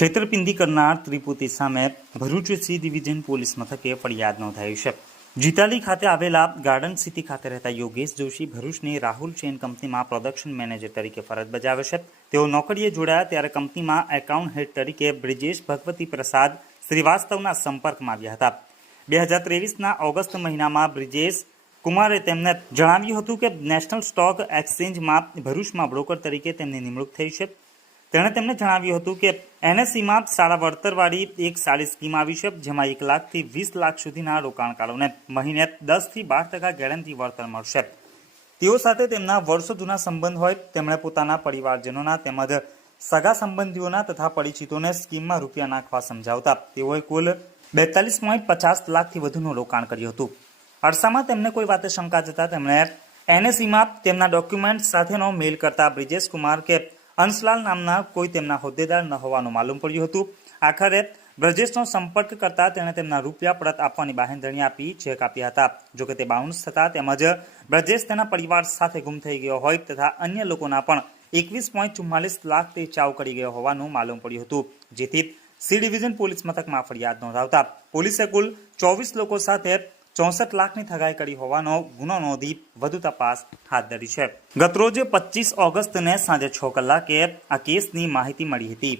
છેતરપિંડી કરનાર ત્રિપુતી સામે ભરૂચ સી ડિવિઝન પોલીસ મથકે ફરિયાદ નોંધાઈ છે. જીતાલી ખાતે આવેલા ગાર્ડન સિટી ખાતે રહેતા યોગેશ જોશી ભરૂચની રાહુલ ચેન કંપનીમાં પ્રોડક્શન મેનેજર તરીકે ફરજ બજાવે છે. તેઓ નોકરીએ જોડાયા ત્યારે કંપનીમાં એકાઉન્ટ હેડ તરીકે બ્રિજેશ ભગવતી પ્રસાદ શ્રીવાસ્તવના સંપર્કમાં આવ્યા હતા. બે હજાર ત્રેવીસના ઓગસ્ટ મહિનામાં બ્રિજેશ કુમારે તેમને જણાવ્યું હતું કે નેશનલ સ્ટોક એક્સચેન્જમાં ભરૂચમાં બ્રોકર તરીકે તેમની નિમણૂક થઈ છે. તેણે તેમને જણાવ્યું હતું કે એનએસસીમાં સારા વળતરવાળી એક સારી સ્કીમ આવી છે, જેમાં એક લાખથી વીસ લાખ સુધીના રોકાણકારોને મહિને દસથી બાર ટકા ગેરંટી વળતર મળશે. તેઓ સાથે તેમના વર્ષો જૂના સંબંધ હોય, તેમણે પોતાના પરિવારજનોના તેમજ સગા સંબંધીઓના તથા પરિચિતોને સ્કીમમાં રૂપિયા નાખવા સમજાવતા. તેઓએ કુલ બેતાલીસ પોઈન્ટ પચાસ લાખથી વધુનું રોકાણ કર્યું હતું. અરસામાં તેમને કોઈ વાતે શંકા જતા તેમણે એનએસસીમાં તેમના ડોક્યુમેન્ટ સાથેનો મેલ કરતા બ્રિજેશ કુમાર કે અંશલાલ નામના કોઈ તેમના હોદ્દેદાર ન હોવાનું માલુમ પડ્યું હતું. આખરે બ્રજેશનો સંપર્ક કરતા તેણે તેમના રૂપિયા પરત આપવાની બાહેંધણી આપી ચેક આપ્યા હતા. જોકે તે બાઉન્સ થતા તેમજ બ્રજેશ તેના પરિવાર સાથે ગુમ થઈ ગયો હોય તથા અન્ય લોકોના પણ એકવીસ પોઈન્ટ ચુમ્માલીસ લાખ તે ચાવ કરી ગયો હોવાનું માલુમ પડ્યું હતું. જેથી સી ડિવિઝન પોલીસ મથકમાં ફરિયાદ નોંધાવતા પોલીસે કુલ ચોવીસ લોકો સાથે ચોસઠ લાખની ઠગાઈ કરી હોવાનો ગુનો નોંધી વધુ તપાસ હાથ ધરી છે. ગતરોજ પચીસ ઓગસ્ટને સાંજે છ કલાકે આ કેસની માહિતી મળી હતી.